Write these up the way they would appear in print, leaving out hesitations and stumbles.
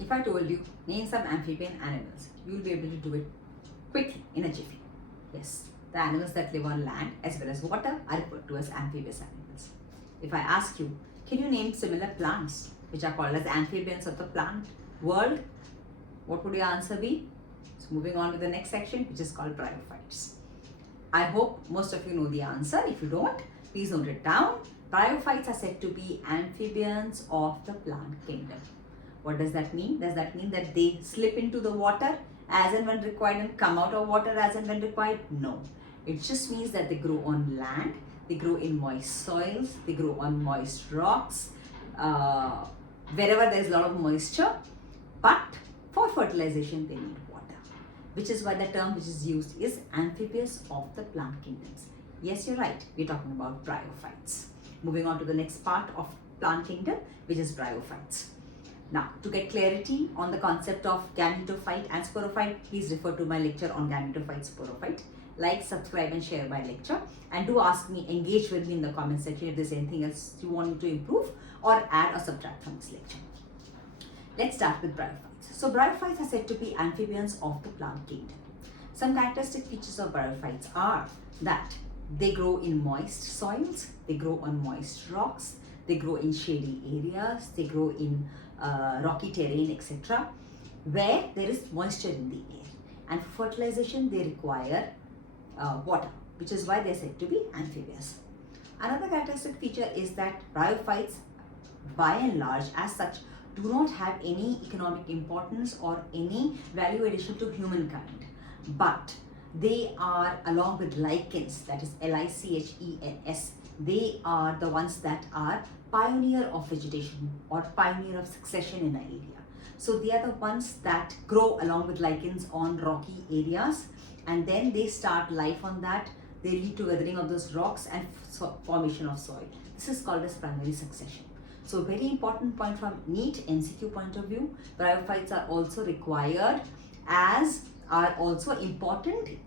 If I told you, name some amphibian animals, you will be able to do it quickly in a jiffy. Yes, the animals that live on land as well as water are referred to as amphibious animals. If I ask you, can you name similar plants which are called as amphibians of the plant world? What would your answer be? So moving on to the next section, which is called bryophytes. I hope most of you know the answer. If you don't, please note it down. Bryophytes are said to be amphibians of the plant kingdom. What does that mean? Does that mean that they slip into the water as and when required and come out of water as and when required? No. It just means that they grow on land, they grow in moist soils, they grow on moist rocks, wherever there is a lot of moisture, but for fertilization they need water, which is why the term which is used is amphibious of the plant kingdoms. Yes, you're right, we're talking about bryophytes. Moving on to the next part of plant kingdom, which is bryophytes. Now, to get clarity on the concept of gametophyte and sporophyte, please refer to my lecture on gametophyte, sporophyte. Like, subscribe and share my lecture, and do ask me, engage with me in the comment section if there's anything else you want me to improve or add or subtract from this lecture. Let's start with bryophytes. So bryophytes are said to be amphibians of the plant kingdom. Some characteristic features of bryophytes are that they grow in moist soils, they grow on moist rocks, they grow in shady areas, they grow in rocky terrain, etc., where there is moisture in the air. And for fertilization, they require water, which is why they are said to be amphibious. Another characteristic feature is that bryophytes, by and large, as such, do not have any economic importance or any value addition to humankind, but they are, along with lichens, that is lichens, they are the ones that are pioneer of vegetation or pioneer of succession in an area. So they are the ones that grow along with lichens on rocky areas, and then they start life on that. They lead to weathering of those rocks and formation of soil. This is called as primary succession. So very important point from NEET MCQ point of view. Bryophytes are also required as are also important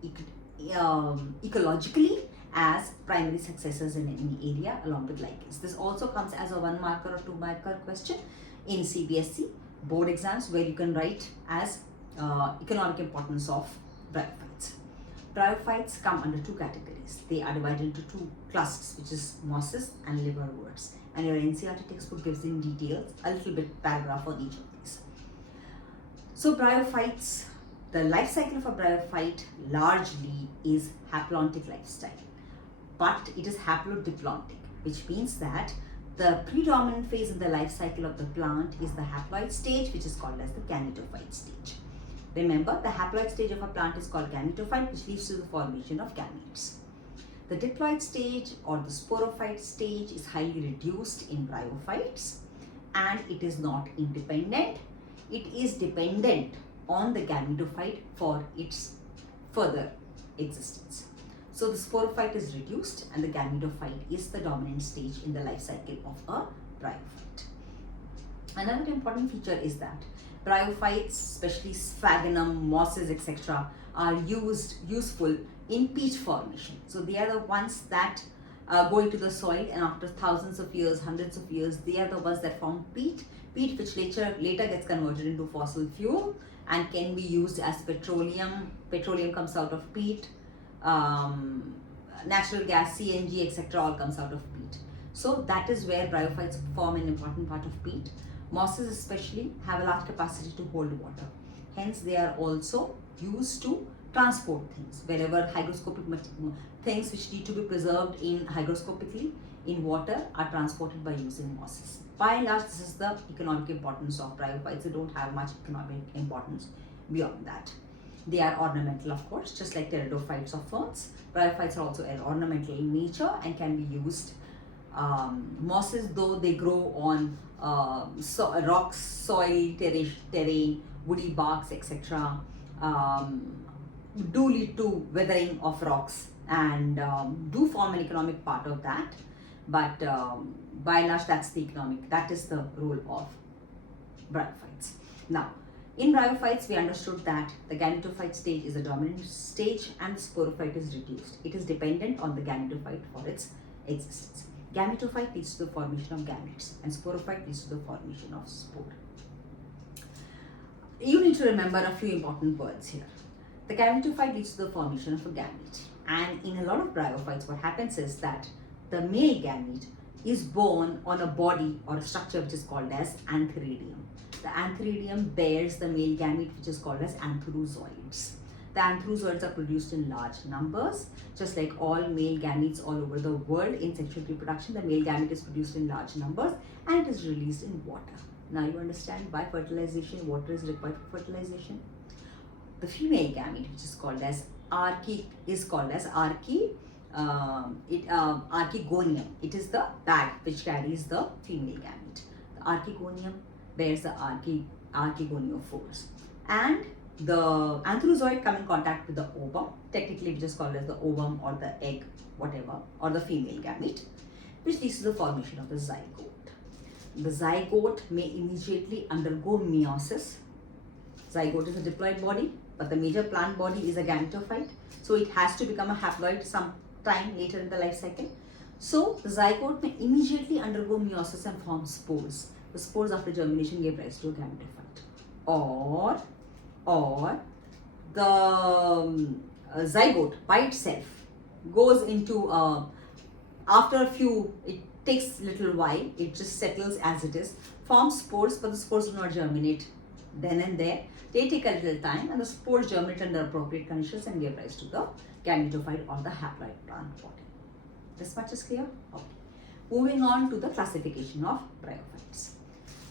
ecologically as primary successors in any area along with lichens. This also comes as a 1 marker or 2 marker question in CBSE board exams, where you can write as economic importance of bryophytes. Bryophytes come under 2 categories. They are divided into 2 classes, which is mosses and liverworts. And your NCERT textbook gives in details, a little bit paragraph on each of these. So bryophytes, the life cycle of a bryophyte largely is haplontic lifestyle, but it is haplodiplontic, which means that the predominant phase in the life cycle of the plant is the haploid stage, which is called as the gametophyte stage. Remember, the haploid stage of a plant is called gametophyte, which leads to the formation of gametes. The diploid stage or the sporophyte stage is highly reduced in bryophytes, and it is not independent. It is dependent on the gametophyte for its further existence. So the sporophyte is reduced and the gametophyte is the dominant stage in the life cycle of a bryophyte. Another important feature is that bryophytes, especially sphagnum, mosses, etc., are useful in peat formation. So they are the ones that go into the soil, and after thousands of years, hundreds of years, they are the ones that form peat, which later gets converted into fossil fuel and can be used as petroleum. Petroleum comes out of peat, natural gas, CNG, etc., all comes out of peat. So that is where bryophytes form an important part of peat. Mosses especially have a large capacity to hold water. Hence, they are also used to transport things. Wherever hygroscopic things which need to be preserved in hygroscopically in water are transported by using mosses. By and large, this is the economic importance of bryophytes. They don't have much economic importance beyond that. They are ornamental, of course, just like pteridophytes or ferns. Bryophytes are also ornamental in nature and can be used. Mosses, though they grow on rocks, soil, terrain, woody barks, etc., do lead to weathering of rocks and do form an economic part of that. But by and large, that is the role of bryophytes. Now, in bryophytes, we understood that the gametophyte stage is the dominant stage and the sporophyte is reduced. It is dependent on the gametophyte for its existence. Gametophyte leads to the formation of gametes and sporophyte leads to the formation of spore. you need to remember a few important words here. The gametophyte leads to the formation of a gamete. And in a lot of bryophytes, what happens is that the male gamete is born on a body or a structure which is called as antheridium. The antheridium bears the male gamete, which is called as antherozoids. The antherozoids are produced in large numbers, just like all male gametes all over the world in sexual reproduction. The male gamete is produced in large numbers and it is released in water. Now you understand why fertilization, water is required for fertilization. The female gamete, which is called as archegonium. It is the bag which carries the female gamete. The archegonium bears the archegoniophores, and the antherozoid come in contact with the ovum, technically which is called as the ovum or the egg, whatever, or the female gamete, which leads to the formation of the zygote. The zygote may immediately undergo meiosis. Zygote is a diploid body, but the major plant body is a gametophyte, so it has to become a haploid sometime later in the life cycle. So the zygote may immediately undergo meiosis and form spores. The spores after germination give rise to a gametophyte. Or the zygote by itself goes into, after a few, it takes a little while, it just settles as it is, forms spores, but the spores do not germinate then and there. They take a little time and the spores germinate under appropriate conditions and give rise to the gametophyte or the haploid plant body. This much is clear? Okay. Moving on to the classification of bryophytes.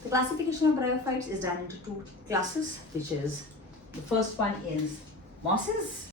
The classification of bryophytes is done into two classes, which is, the first one is mosses